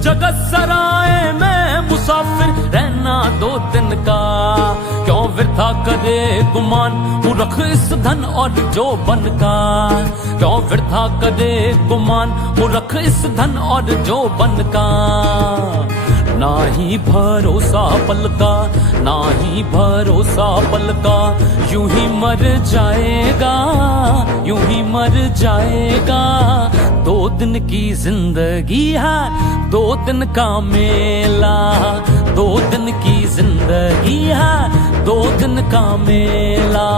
जगत सराय में मुसाफिर रहना 2 दिन का। क्यों वृथा करे गुमान मूर्ख इस धन और जोबन का। क्यों वृथा करे गुमान मूर्ख इस धन और जोबन का। ना ही भरोसा पल का, ना ही भरोसा पल का, यूं ही मर जाएगा, यूं ही मर जाएगा। 2 दिन की जिंदगी है, 2 दिन का मेला। 2 दिन की जिंदगी है, 2 दिन का मेला।